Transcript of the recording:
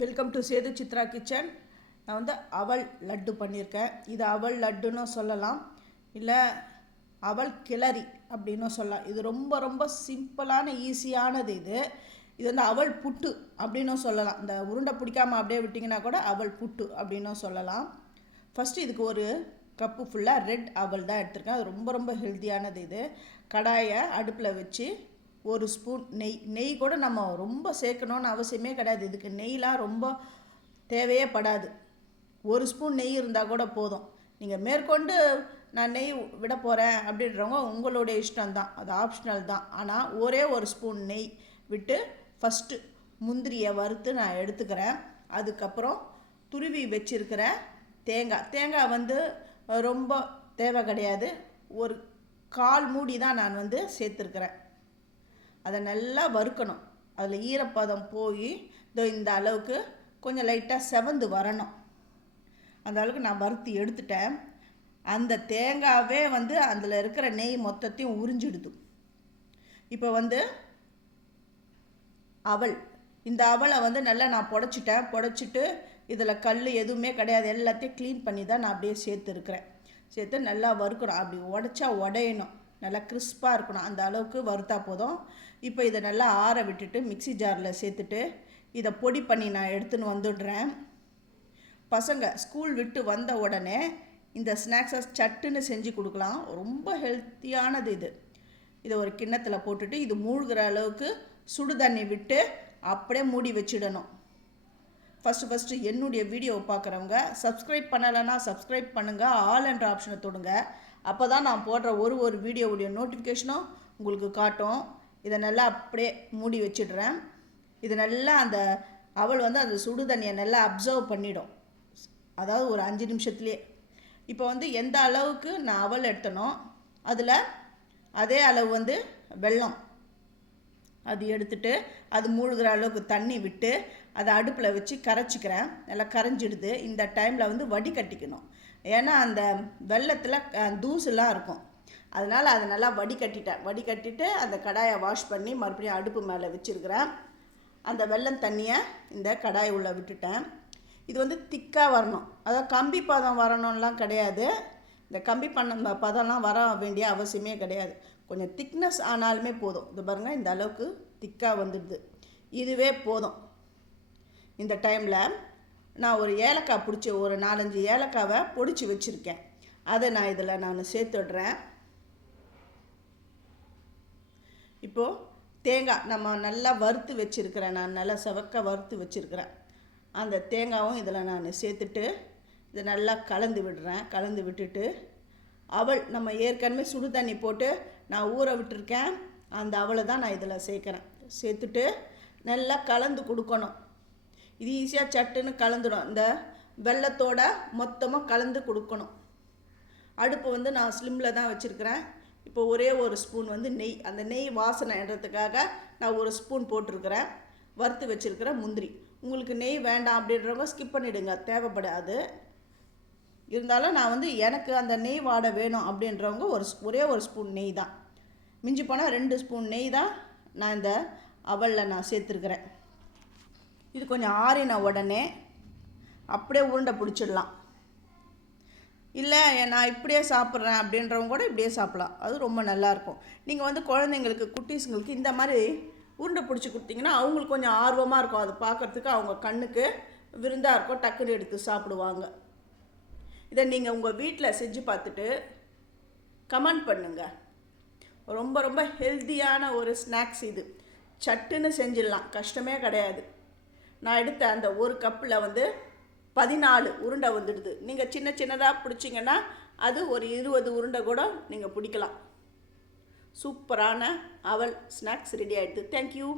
Welcome to Sethu Chitra kitchen நான் வந்து அவல் லட்டு பண்ணியிருக்கேன். இது அவல் லட்டுன்னு சொல்லலாம். இல்லை அவல் கிளறி அப்படின்னு சொல்லலாம். இது ரொம்ப ரொம்ப சிம்பிளான ஈஸியானது இது. இது வந்து அவல் புட்டு அப்படின்னு சொல்லலாம். இந்த உருண்டை பிடிக்காம அப்படியே விட்டிங்கன்னா கூட அவல் புட்டு அப்படின்னு சொல்லலாம். ஃபஸ்ட்டு இதுக்கு ஒரு கப்பு ஃபுல்லாக ரெட் அவல் தான் எடுத்திருக்கேன். அது ரொம்ப ரொம்ப ஹெல்த்தியானது இது. கடாயை அடுப்பில் வச்சு ஒரு ஸ்பூன் நெய் நெய் கூட நம்ம ரொம்ப சேர்க்கணுன்னு அவசியமே கிடையாது. இதுக்கு நெய்லாம் ரொம்ப தேவையே படாது. ஒரு ஸ்பூன் நெய் இருந்தால் கூட போதும். நீங்கள் மேற்கொண்டு நான் நெய் விட போகிறேன் அப்படின்றவங்க உங்களுடைய இஷ்டம்தான் அது ஆப்ஷனல் தான். ஆனால் ஒரே ஒரு ஸ்பூன் நெய் விட்டு ஃபஸ்ட்டு முந்திரியை வறுத்து நான் எடுத்துக்கிறேன். அதுக்கப்புறம் துருவி வச்சிருக்கிற தேங்காய். தேங்காய் வந்து ரொம்ப தேவை கிடையாது. ஒரு கால் மூடி தான் நான் வந்து சேர்த்துருக்குறேன். அதை நல்லா வறுக்கணும். அதில் ஈரப்பதம் போய் இதோ இந்த அளவுக்கு கொஞ்சம் லைட்டாக செவந்து வரணும். அந்த அளவுக்கு நான் வறுத்து எடுத்துட்டேன். அந்த தேங்காவே வந்து அதில் இருக்கிற நெய் மொத்தத்தையும் உறிஞ்சிடுது. இப்போ வந்து அவள் இந்த அவளை வந்து நல்லா நான் புடச்சிட்டேன். புடச்சிட்டு இதில் கல் எதுவுமே கிடையாது. எல்லாத்தையும் க்ளீன் பண்ணி தான் நான் அப்படியே சேர்த்துருக்குறேன் சேர்த்து நல்லா வறுக்கணும். அப்படி உடச்சா உடையணும். நல்லா கிறிஸ்பாக இருக்கணும். அந்த அளவுக்கு வறுத்தா போதும். இப்போ இதை நல்லா ஆற விட்டுட்டு மிக்சி ஜாரில் சேர்த்துட்டு இதை பொடி பண்ணி நான் எடுத்துன்னு வந்துடுறேன். பசங்க ஸ்கூல் விட்டு வந்த உடனே இந்த ஸ்நாக்ஸை சட்டுன்னு செஞ்சு கொடுக்கலாம். ரொம்ப ஹெல்த்தியானது இது. இதை ஒரு கிண்ணத்தில் போட்டுட்டு இது மூழ்கிற அளவுக்கு சுடு தண்ணி விட்டு அப்படியே மூடி வச்சிடணும். ஃபஸ்ட்டு ஃபஸ்ட்டு என்னுடைய வீடியோவை பார்க்குறவங்க சப்ஸ்கிரைப் பண்ணலைன்னா சப்ஸ்கிரைப் பண்ணுங்கள் ஆல் என்ற ஆப்ஷனை தொடுங்க. அப்போ தான் நான் போடுற ஒரு ஒரு வீடியோவுடைய நோட்டிஃபிகேஷனும் உங்களுக்கு காட்டும். இதை நல்லா அப்படியே மூடி வச்சிடுறேன். இது நல்லா அந்த அவள் வந்து அந்த சுடு தண்ணியை நல்லா அப்சர்வ் பண்ணிடும். அதாவது ஒரு அஞ்சு நிமிஷத்துலேயே. இப்போ வந்து எந்த அளவுக்கு நான் அவல் எடுத்தனோ அதில் அதே அளவு வந்து வெல்லம். அது எடுத்துட்டு அது மூழ்கிற அளவுக்கு தண்ணி விட்டு அதை அடுப்பில் வச்சு கரைச்சிக்கிறேன். நல்லா கரைஞ்சிடுது. இந்த டைமில் வந்து வடிகட்டிக்கணும். ஏன்னா அந்த வெள்ளத்தில் தூசுலாம் இருக்கும். அதனால் அதை நல்லா வடிகட்டிட்டேன். வடிகட்டிட்டு அந்த கடாயை வாஷ் பண்ணி மறுபடியும் அடுப்பு மேலே வச்சுருக்கிறேன். அந்த வெள்ளம் தண்ணியை இந்த கடாய் உள்ளே விட்டுட்டேன். இது வந்து திக்காக வரணும். அதாவது கம்பி பதம் வரணும்லாம் கிடையாது. இந்த கம்பி பண்ண பதம்லாம் வர வேண்டிய அவசியமே கிடையாது. கொஞ்சம் திக்னஸ் ஆனாலுமே போதும். இது பாருங்கள் இந்த அளவுக்கு திக்காக வந்துடுது. இதுவே போதும். இந்த டைமில் நான் ஒரு ஏலக்காய் பிடிச்சி ஒரு நாலஞ்சு ஏலக்காவை பொடிச்சு வச்சுருக்கேன். அதை நான் இதில் நான் சேர்த்துடுறேன். இப்போது தேங்காய் நம்ம நல்லா வறுத்து வச்சுருக்கிறேன் நான் நல்லா செவக்க வறுத்து வச்சுருக்கிறேன். அந்த தேங்காயும் இதில் நான் சேர்த்துட்டு இதை நல்லா கலந்து விடுறேன். கலந்து விட்டுட்டு அவள் நம்ம ஏற்கனவே சுடு தண்ணி போட்டு நான் ஊற விட்டுருக்கேன். அந்த அவளை தான் நான் இதில் சேர்க்குறேன். சேர்த்துட்டு நல்லா கலந்து கொடுக்கணும். இது ஈஸியாக சட்டுன்னு கலந்துடும். இந்த வெள்ளத்தோட மொத்தமாக கலந்து கொடுக்கணும். அடுப்பு வந்து நான் ஸ்லிம்மில் தான் வச்சுருக்கிறேன். இப்போ ஒரே ஒரு ஸ்பூன் வந்து நெய். அந்த நெய் வாசனைன்றதுக்காக நான் ஒரு ஸ்பூன் போட்டிருக்கிறேன். வறுத்து வச்சுருக்கிற முந்திரி. உங்களுக்கு நெய் வேண்டாம் அப்படின்றவங்க ஸ்கிப் பண்ணிவிடுங்க தேவைப்படாது. இருந்தாலும் நான் வந்து எனக்கு அந்த நெய் வாடை வேணும் அப்படின்றவங்க ஒரு ஒரே ஒரு ஸ்பூன் நெய் தான். மிஞ்சி போனால் ரெண்டு ஸ்பூன் நெய் தான் நான் இந்த அவலில் நான் சேர்த்துருக்குறேன். இது கொஞ்சம் ஆறின உடனே அப்படியே உருண்டை பிடிச்சிடலாம். இல்லை நான் இப்படியே சாப்பிட்றேன் அப்படின்றவங்க கூட இப்படியே சாப்பிட்லாம். அது ரொம்ப நல்லாயிருக்கும் நீங்கள் வந்து குழந்தைங்களுக்கு குட்டீஸுங்களுக்கு இந்த மாதிரி உருண்டை பிடிச்சி கொடுத்தீங்கன்னா அவங்களுக்கு கொஞ்சம் ஆர்வமாக இருக்கும். அது பார்க்குறதுக்கு அவங்க கண்ணுக்கு விருந்தாக இருக்கும். டக்குன்னு எடுத்து சாப்பிடுவாங்க. இதை நீங்கள் உங்கள் வீட்டில் செஞ்சு பார்த்துட்டு கமெண்ட் பண்ணுங்கள் ரொம்ப ரொம்ப ஹெல்த்தியான ஒரு ஸ்நாக்ஸ் இது. சட்டுன்னு செஞ்சிடலாம். கஷ்டமே கிடையாது. நான் எடுத்த அந்த ஒரு கப்பில் வந்து பதினாலு உருண்டை வந்துடுது. நீங்கள் சின்ன சின்னதாக பிடிச்சிங்கன்னா அது ஒரு இருபது உருண்டை கூட நீங்கள் பிடிக்கலாம். சூப்பரான அவல் ஸ்நாக்ஸ் ரெடி ஆகிடுது தேங்க்யூ